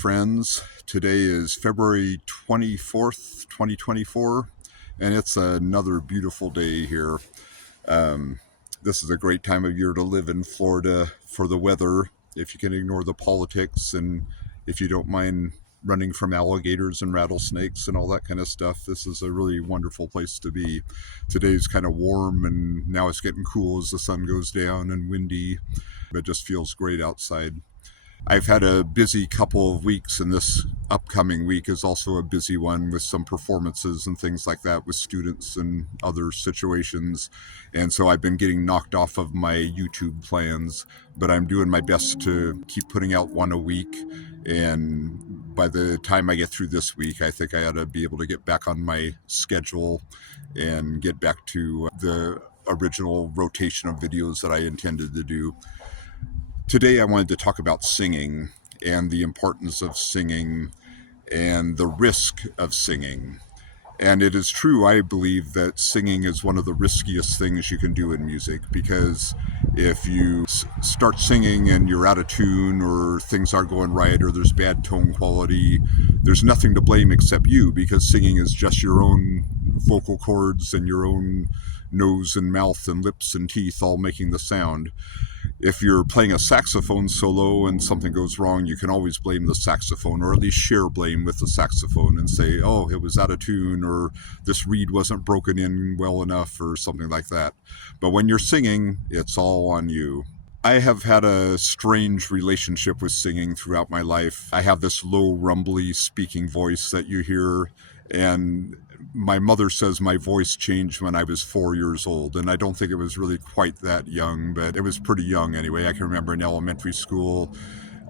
friends. Today is February 24th, 2024, and it's another beautiful day here. This is a great time of year to live in Florida for the weather, if you can ignore the politics and if you don't mind running from alligators and rattlesnakes and all that kind of stuff. This is a really wonderful place to be. Today's kind of warm and now it's getting cool as the sun goes down and windy. It just feels great outside. I've had a busy couple of weeks, and this upcoming week is also a busy one with some performances and things like that with students and other situations. And so I've been getting knocked off of my YouTube plans, but I'm doing my best to keep putting out one a week. And by the time I get through this week, I think I ought to be able to get back on my schedule and get back to the original rotation of videos that I intended to do. Today I wanted to talk about singing and the importance of singing and the risk of singing. And it is true, I believe, that singing is one of the riskiest things you can do in music, because if you start singing and you're out of tune or things aren't going right or there's bad tone quality, there's nothing to blame except you, because singing is just your own vocal cords and your own nose and mouth and lips and teeth all making the sound. If you're playing a saxophone solo and something goes wrong, you can always blame the saxophone, or at least share blame with the saxophone and say, oh, it was out of tune, or this reed wasn't broken in well enough, or something like that. But when you're singing, it's all on you. I have had a strange relationship with singing throughout my life. I have this low, rumbly speaking voice that you hear, and my mother says my voice changed when I was 4 years old, and I don't think it was really quite that young, but it was pretty young anyway. I can remember in elementary school,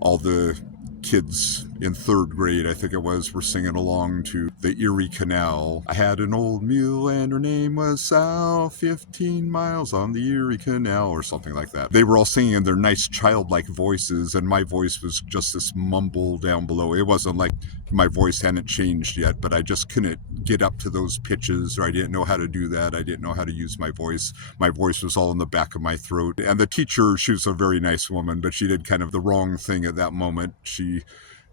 all the kids in third grade, I think it was, were singing along to the Erie Canal. I had an old mule and her name was Sal, 15 miles on the Erie Canal, or something like that. They were all singing in their nice childlike voices, and my voice was just this mumble down below. It wasn't like my voice hadn't changed yet, but I just couldn't get up to those pitches, or I didn't know how to do that. I didn't know how to use my voice. My voice was all in the back of my throat. And the teacher, she was a very nice woman, but she did kind of the wrong thing at that moment. She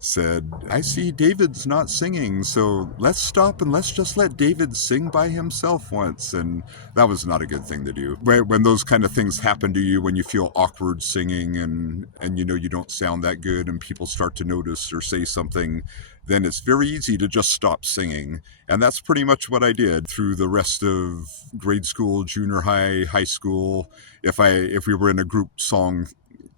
said, I see David's not singing, so let's stop and let's just let David sing by himself once. And that was not a good thing to do. When those kind of things happen to you, when you feel awkward singing and you know you don't sound that good and people start to notice or say something, then it's very easy to just stop singing. And that's pretty much what I did through the rest of grade school, junior high, high school. If we were in a group song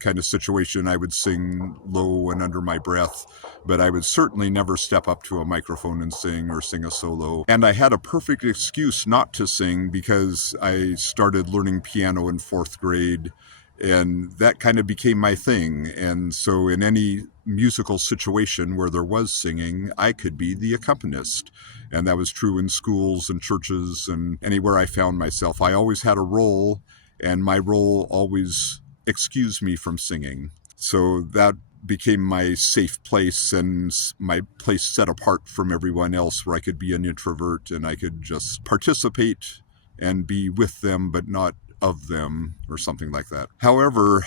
kind of situation, I would sing low and under my breath, but I would certainly never step up to a microphone and sing or sing a solo. And I had a perfect excuse not to sing, because I started learning piano in fourth grade, and that kind of became my thing. And so in any musical situation where there was singing, I could be the accompanist. And that was true in schools and churches and anywhere I found myself. I always had a role, and my role always excused me from singing. So that became my safe place and my place set apart from everyone else, where I could be an introvert and I could just participate and be with them, but not of them, or something like that. However,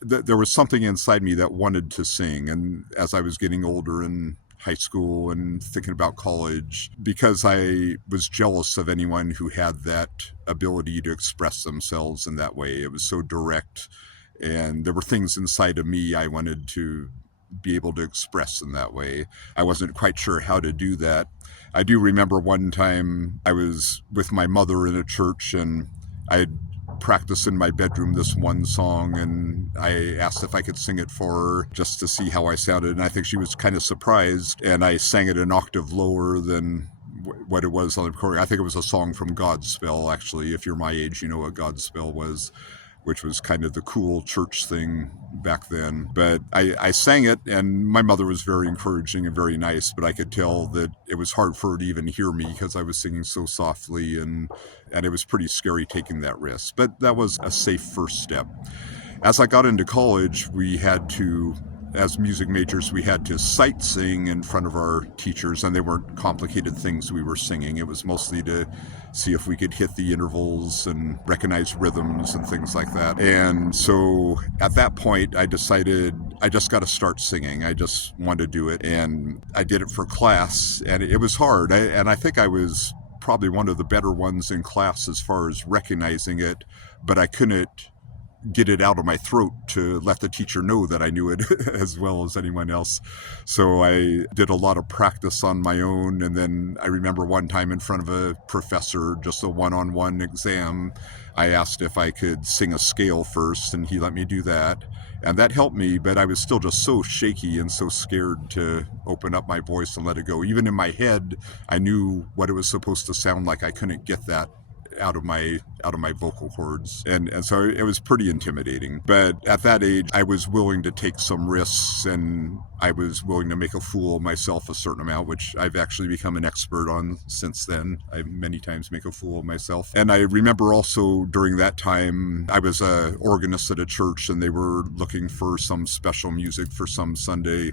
there was something inside me that wanted to sing. And as I was getting older in high school and thinking about college, because I was jealous of anyone who had that ability to express themselves in that way. It was so direct, and there were things inside of me I wanted to be able to express in that way. I wasn't quite sure how to do that. I do remember one time I was with my mother in a church, and I had practiced in my bedroom this one song, and I asked if I could sing it for her just to see how I sounded, and I think she was kind of surprised, and I sang it an octave lower than what it was on the recording. I think it was a song from Godspell, actually. If you're my age, you know what Godspell was, which was kind of the cool church thing back then. But I sang it, and my mother was very encouraging and very nice, but I could tell that it was hard for her to even hear me because I was singing so softly, and it was pretty scary taking that risk. But that was a safe first step. As I got into college, we had to, as music majors, we had to sight sing in front of our teachers, and they weren't complicated things we were singing. It was mostly to see if we could hit the intervals and recognize rhythms and things like that. And so at that point, I decided I just got to start singing. I just wanted to do it. And I did it for class, and it was hard. And I think I was probably one of the better ones in class as far as recognizing it, but I couldn't get it out of my throat to let the teacher know that I knew it as well as anyone else. So I did a lot of practice on my own. And then I remember one time in front of a professor, just a one-on-one exam, I asked if I could sing a scale first, and he let me do that. And that helped me, but I was still just so shaky and so scared to open up my voice and let it go. Even in my head, I knew what it was supposed to sound like. I couldn't get that out of my vocal cords, and so it was pretty intimidating. But at that age, I was willing to take some risks, and I was willing to make a fool of myself a certain amount, which I've actually become an expert on since then. I many times make a fool of myself. And I remember also during that time, I was a organist at a church, and they were looking for some special music for some Sunday,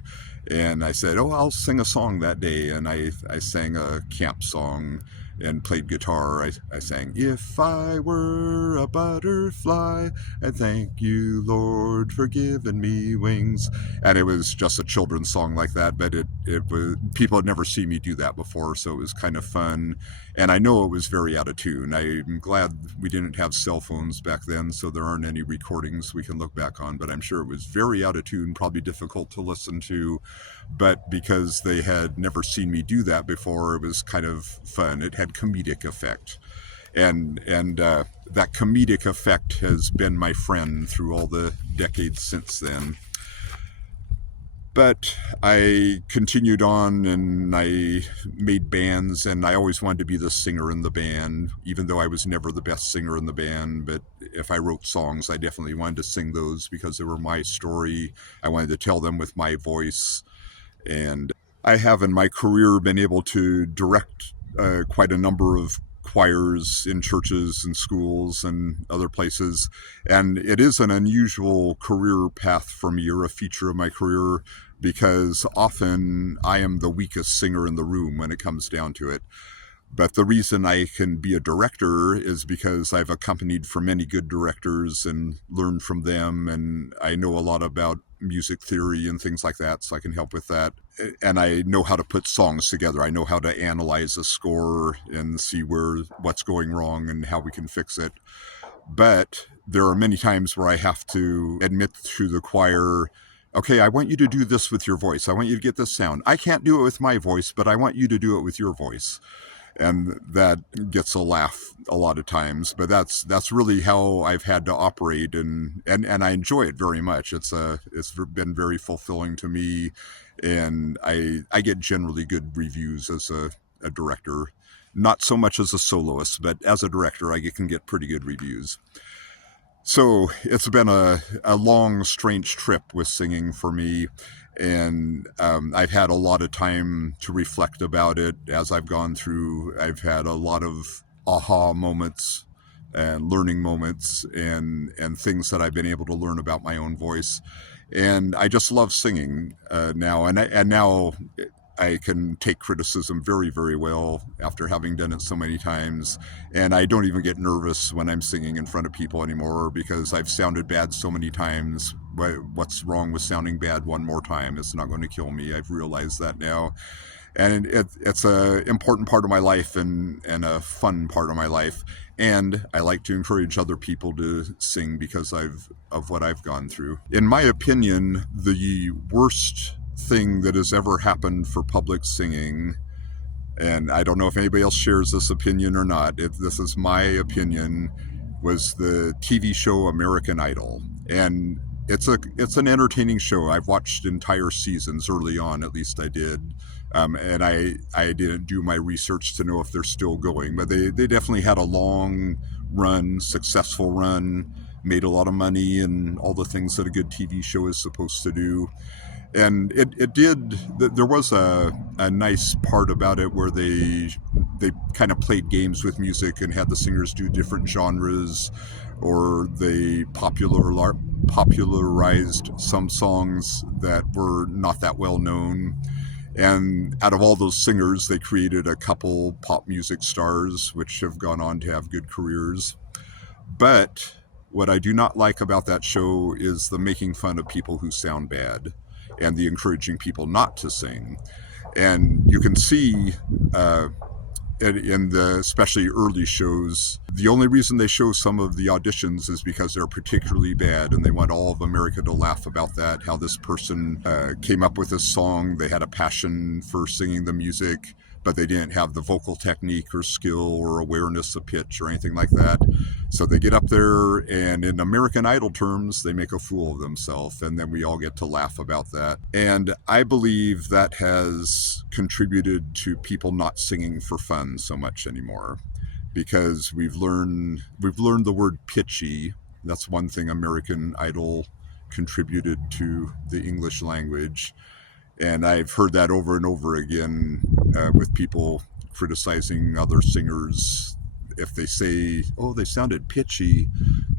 and I said, oh, I'll sing a song that day. And I sang a camp song and played guitar. I sang, if I were a butterfly, I'd thank you, Lord, for giving me wings. And it was just a children's song like that, but it was, people had never seen me do that before, so it was kind of fun. And I know it was very out of tune. I'm glad we didn't have cell phones back then, so there aren't any recordings we can look back on, but I'm sure it was very out of tune, probably difficult to listen to. But because they had never seen me do that before, it was kind of fun. It had comedic effect. And that comedic effect has been my friend through all the decades since then. But I continued on, and I made bands, and I always wanted to be the singer in the band, even though I was never the best singer in the band. But if I wrote songs, I definitely wanted to sing those because they were my story. I wanted to tell them with my voice. And I have in my career been able to direct quite a number of choirs in churches and schools and other places. And it is an unusual career path for me, or a feature of my career, because often I am the weakest singer in the room when it comes down to it. But the reason I can be a director is because I've accompanied for many good directors and learned from them, and I know a lot about music theory and things like that, so I can help with that. And I know how to put songs together. I know how to analyze a score and see what's going wrong and how we can fix it. But there are many times where I have to admit to the choir, okay, I want you to do this with your voice. I want you to get this sound. I can't do it with my voice, but I want you to do it with your voice. And that gets a laugh a lot of times, but that's really how I've had to operate, and I enjoy it very much. It's been very fulfilling to me, and I get generally good reviews as a director. Not so much as a soloist, but as a director, I can get pretty good reviews. So it's been a long, strange trip with singing for me, and I've had a lot of time to reflect about it as I've gone through. I've had a lot of aha moments and learning moments, and things that I've been able to learn about my own voice. And I just love singing now, and now I can take criticism very, very well after having done it so many times. And I don't even get nervous when I'm singing in front of people anymore, because I've sounded bad so many times. What's wrong with sounding bad one more time? It's not going to kill me. I've realized that now. And it's an important part of my life, and a fun part of my life. And I like to encourage other people to sing because of what I've gone through. In my opinion, the worst thing that has ever happened for public singing, and I don't know if anybody else shares this opinion or not, this is my opinion, was the TV show American Idol. And it's an entertaining show. I've watched entire seasons early on, at least I did. And I didn't do my research to know if they're still going, but they definitely had a long run, successful run, made a lot of money, and all the things that a good TV show is supposed to do. And it did. There was a nice part about it where they kind of played games with music and had the singers do different genres, or they popularized some songs that were not that well known. And out of all those singers, they created a couple pop music stars, which have gone on to have good careers. But What I do not like about that show is the making fun of people who sound bad and the encouraging people not to sing. And you can see in the especially early shows, the only reason they show some of the auditions is because they're particularly bad, and they want all of America to laugh about that, how this person came up with this song. They had a passion for singing the music, but they didn't have the vocal technique or skill or awareness of pitch or anything like that. So they get up there, and in American Idol terms, they make a fool of themselves, and then we all get to laugh about that. And I believe that has contributed to people not singing for fun so much anymore, because we've learned the word pitchy. That's one thing American Idol contributed to the English language. And I've heard that over and over again with people criticizing other singers. If they say, oh, they sounded pitchy,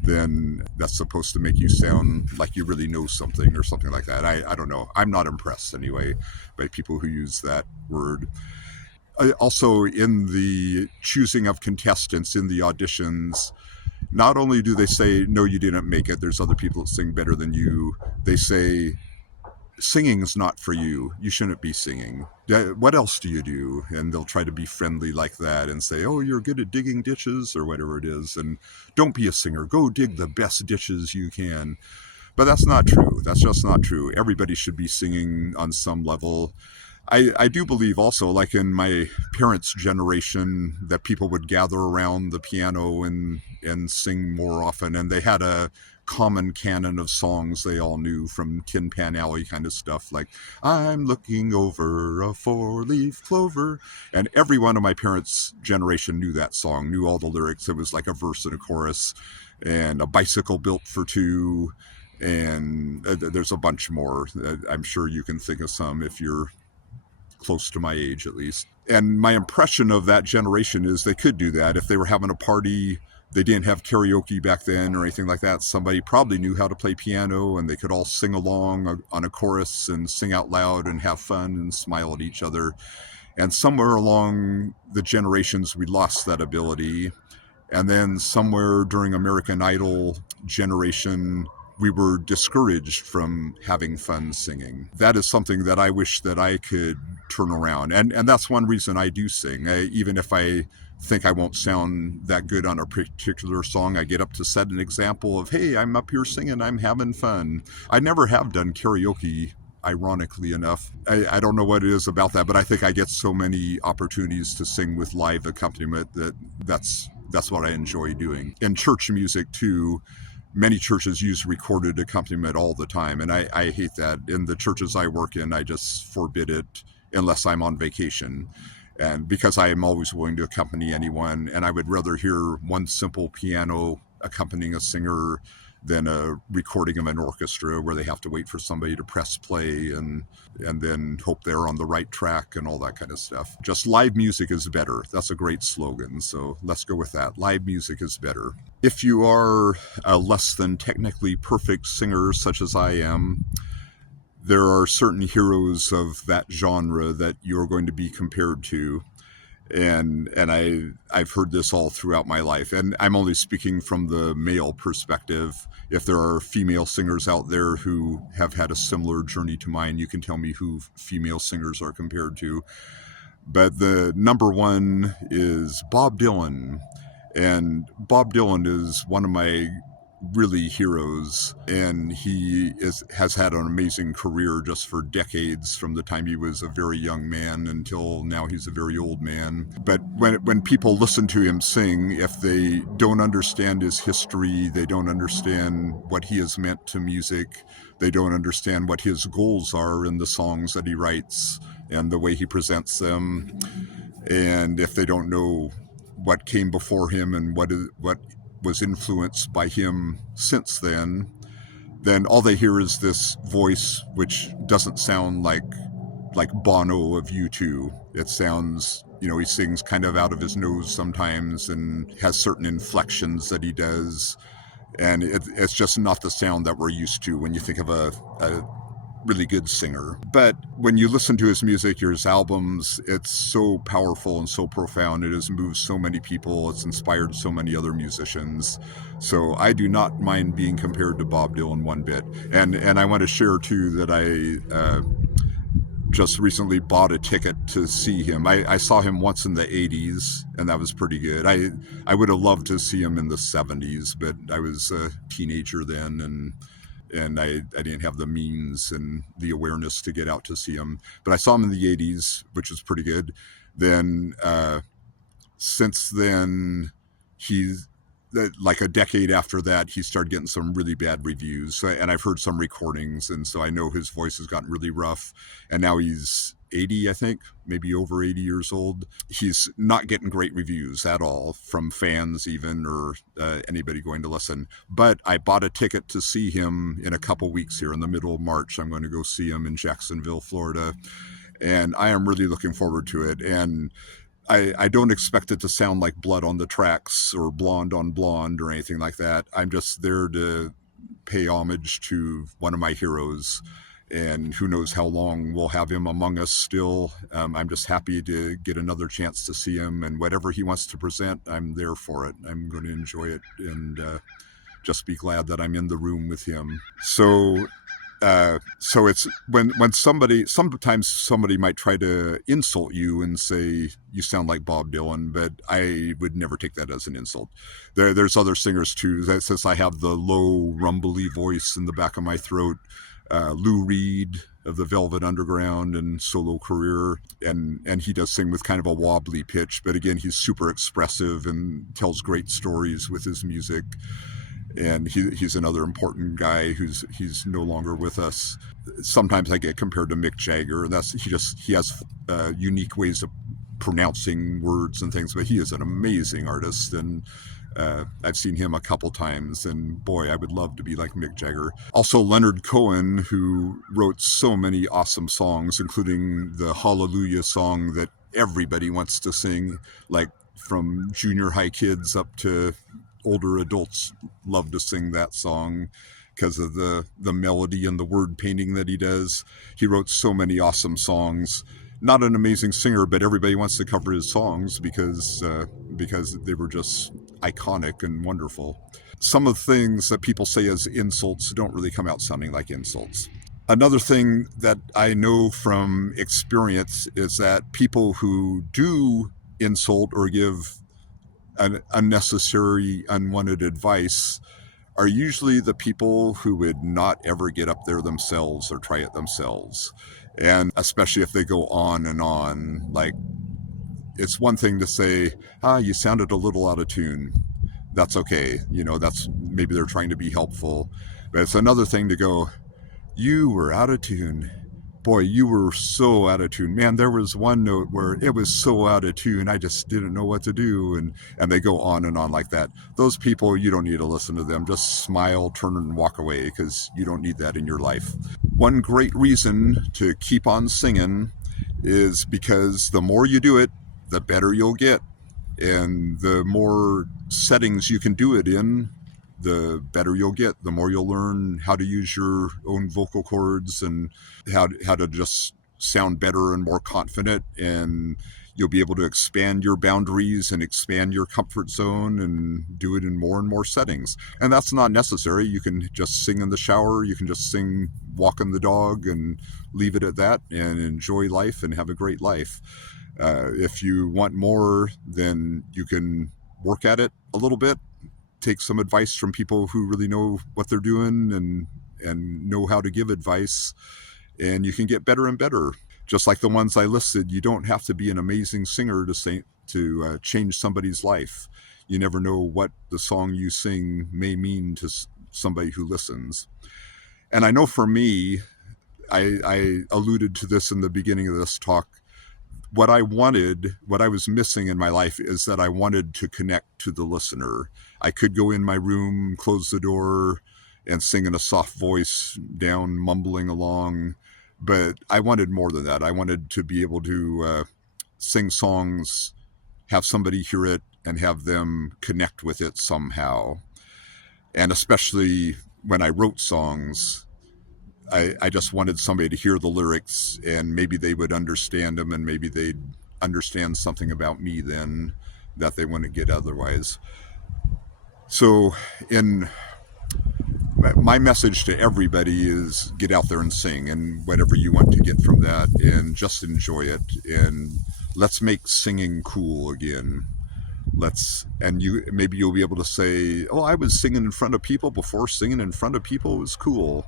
then that's supposed to make you sound like you really know something or something like that. I don't know. I'm not impressed anyway by people who use that word. Also, in the choosing of contestants in the auditions, not only do they say, no, you didn't make it, there's other people that sing better than you, they say, singing's not for you. You shouldn't be singing. What else do you do? And they'll try to be friendly like that and say, oh, you're good at digging ditches or whatever it is. And don't be a singer. Go dig the best ditches you can. But that's not true. That's just not true. Everybody should be singing on some level. I do believe also, like in my parents' generation, that people would gather around the piano and sing more often. And they had a common canon of songs they all knew from Tin Pan Alley kind of stuff, like I'm looking over a four-leaf clover. And every one of my parents' generation knew that song, knew all the lyrics. It was like a verse and a chorus, and a bicycle built for two. And there's a bunch more. I'm sure you can think of some if you're close to my age, at least. And my impression of that generation is they could do that. If they were having a party, they didn't have karaoke back then or anything like that, somebody probably knew how to play piano, and they could all sing along on a chorus and sing out loud and have fun and smile at each other. And somewhere along the generations, we lost that ability. And then somewhere during American Idol generation, we were discouraged from having fun singing. That is something that I wish that I could turn around. And that's one reason I do sing. Even if I think I won't sound that good on a particular song, I get up to set an example of, hey, I'm up here singing, I'm having fun. I never have done karaoke, ironically enough. I don't know what it is about that, but I think I get so many opportunities to sing with live accompaniment that's what I enjoy doing. In church music too, many churches use recorded accompaniment all the time, and I hate that. In the churches I work in, I just forbid it unless I'm on vacation. And because I am always willing to accompany anyone, and I would rather hear one simple piano accompanying a singer than a recording of an orchestra where they have to wait for somebody to press play and then hope they're on the right track and all that kind of stuff. Just live music is better. That's a great slogan, so let's go with that. Live music is better. If you are a less than technically perfect singer, such as I am, there are certain heroes of that genre that you're going to be compared to. And I've heard this all throughout my life, and I'm only speaking from the male perspective. If there are female singers out there who have had a similar journey to mine, you can tell me who female singers are compared to. But the number one is Bob Dylan. And Bob Dylan is one of my really heroes, and he has had an amazing career just for decades, from the time he was a very young man until now he's a very old man. But when people listen to him sing, if they don't understand his history, they don't understand what he has meant to music, they don't understand what his goals are in the songs that he writes and the way he presents them, and if they don't know what came before him and what was influenced by him since then all they hear is this voice which doesn't sound like Bono of U2. It sounds, he sings kind of out of his nose sometimes and has certain inflections that he does, and it's just not the sound that we're used to when you think of a really good singer. But when you listen to his music, his albums, it's so powerful and so profound. It has moved so many people. It's inspired so many other musicians. So I do not mind being compared to Bob Dylan one bit. And I want to share too that I just recently bought a ticket to see him. I saw him once in the 80s, and that was pretty good. I would have loved to see him in the 70s, but I was a teenager then, and I didn't have the means and the awareness to get out to see him. But I saw him in the 80s, which was pretty good. Then since then, he's like a decade after that, he started getting some really bad reviews. And I've heard some recordings, and so I know his voice has gotten really rough. And now he's 80, I think, maybe over 80 years old. He's not getting great reviews at all from fans even, or anybody going to listen. But I bought a ticket to see him in a couple weeks here in the middle of March. I'm going to go see him in Jacksonville, Florida. And I am really looking forward to it. And I don't expect it to sound like Blood on the Tracks or Blonde on Blonde or anything like that. I'm just there to pay homage to one of my heroes, and who knows how long we'll have him among us still. I'm just happy to get another chance to see him, and whatever he wants to present, I'm there for it. I'm going to enjoy it and just be glad that I'm in the room with him. So it's when sometimes somebody might try to insult you and say you sound like Bob Dylan, but I would never take that as an insult. There's other singers too that says I have the low rumbly voice in the back of my throat. Lou Reed of the Velvet Underground and solo career, and he does sing with kind of a wobbly pitch, but again, he's super expressive and tells great stories with his music. And he's another important guy he's no longer with us. Sometimes I get compared to Mick Jagger, and he has unique ways of pronouncing words and things, but he is an amazing artist, and I've seen him a couple times, and boy, I would love to be like Mick Jagger. Also, Leonard Cohen, who wrote so many awesome songs, including the Hallelujah song that everybody wants to sing, like from junior high kids up to older adults love to sing that song because of the melody and the word painting that he does. He wrote so many awesome songs. Not an amazing singer, but everybody wants to cover his songs because they were just iconic and wonderful. Some of the things that people say as insults don't really come out sounding like insults. Another thing that I know from experience is that people who do insult or give unnecessary, unwanted advice are usually the people who would not ever get up there themselves or try it themselves. And especially if they go on and on, like, it's one thing to say, you sounded a little out of tune. That's okay. That's maybe they're trying to be helpful. But it's another thing to go, you were out of tune. Boy, you were so out of tune. Man, there was one note where it was so out of tune, I just didn't know what to do. And they go on and on like that. Those people, you don't need to listen to them. Just smile, turn and walk away, because you don't need that in your life. One great reason to keep on singing is because the more you do it, the better you'll get. And the more settings you can do it in, the better you'll get. The more you'll learn how to use your own vocal cords and how to just sound better and more confident, and you'll be able to expand your boundaries and expand your comfort zone and do it in more and more settings. And that's not necessary. You can just sing in the shower, you can just sing walking the dog and leave it at that and enjoy life and have a great life. If you want more, then you can work at it a little bit, take some advice from people who really know what they're doing and know how to give advice, and you can get better and better. Just like the ones I listed, you don't have to be an amazing singer to change somebody's life. You never know what the song you sing may mean to somebody who listens. And I know for me, I alluded to this in the beginning of this talk, what I was missing in my life is that I wanted to connect to the listener. I could go in my room, close the door, and sing in a soft voice, down, mumbling along. But I wanted more than that. I wanted to be able to sing songs, have somebody hear it, and have them connect with it somehow. And especially when I wrote songs, I just wanted somebody to hear the lyrics and maybe they would understand them and maybe they'd understand something about me then that they wouldn't get otherwise. So, in my message to everybody is get out there and sing, and whatever you want to get from that, and just enjoy it, and let's make singing cool again. And you maybe you'll be able to say, oh, I was singing in front of people before. Singing in front of people was cool.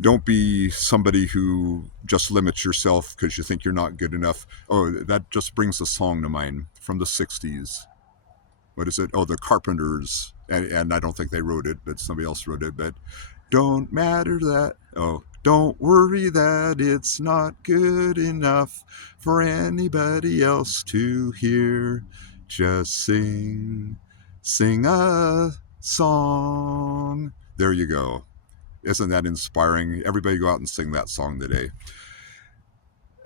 Don't be somebody who just limits yourself because you think you're not good enough. Oh, that just brings a song to mind from the 60s. What is it? Oh, the Carpenters. And I don't think they wrote it, but somebody else wrote it. But don't matter that. Oh, don't worry that it's not good enough for anybody else to hear. Just sing a song. There you go. Isn't that inspiring? Everybody go out and sing that song today.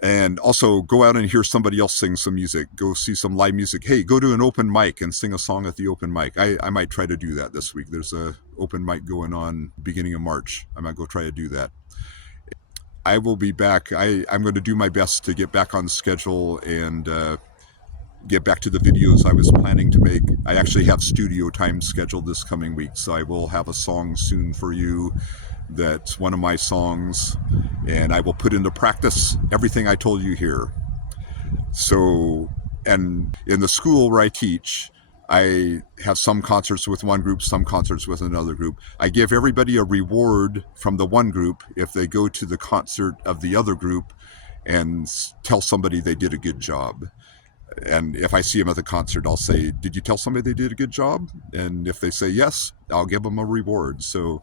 And also go out and hear somebody else sing some music. Go see some live music. Hey, go to an open mic and sing a song at the open mic. I might try to do that this week. There's a open mic going on beginning of March. I might go try to do that. I will be back. I'm going to do my best to get back on schedule and get back to the videos I was planning to make. I actually have studio time scheduled this coming week, so I will have a song soon for you that's one of my songs, and I will put into practice everything I told you here. So, and in the school where I teach, I have some concerts with one group, some concerts with another group. I give everybody a reward from the one group if they go to the concert of the other group and tell somebody they did a good job. And if I see them at the concert, I'll say, did you tell somebody they did a good job? And if they say yes, I'll give them a reward. So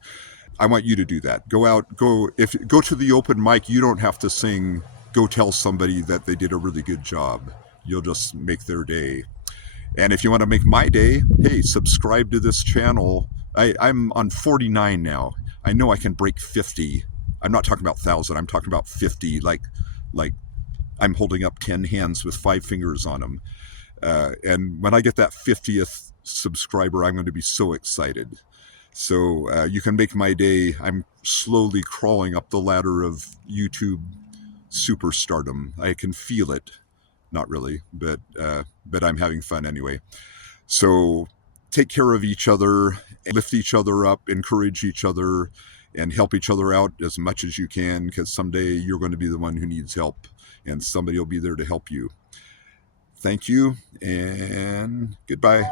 I want you to do that. Go to the open mic. You don't have to sing. Go tell somebody that they did a really good job. You'll just make their day. And if you want to make my day, hey, subscribe to this channel. I'm on 49 now. I know I can break 50. I'm not talking about 1,000. I'm talking about 50, like I'm holding up 10 hands with 5 fingers on them. And when I get that 50th subscriber, I'm going to be so excited. So you can make my day. I'm slowly crawling up the ladder of YouTube superstardom. I can feel it. Not really, but I'm having fun anyway. So take care of each other, lift each other up, encourage each other, and help each other out as much as you can, because someday you're going to be the one who needs help, and somebody will be there to help you. Thank you, and goodbye.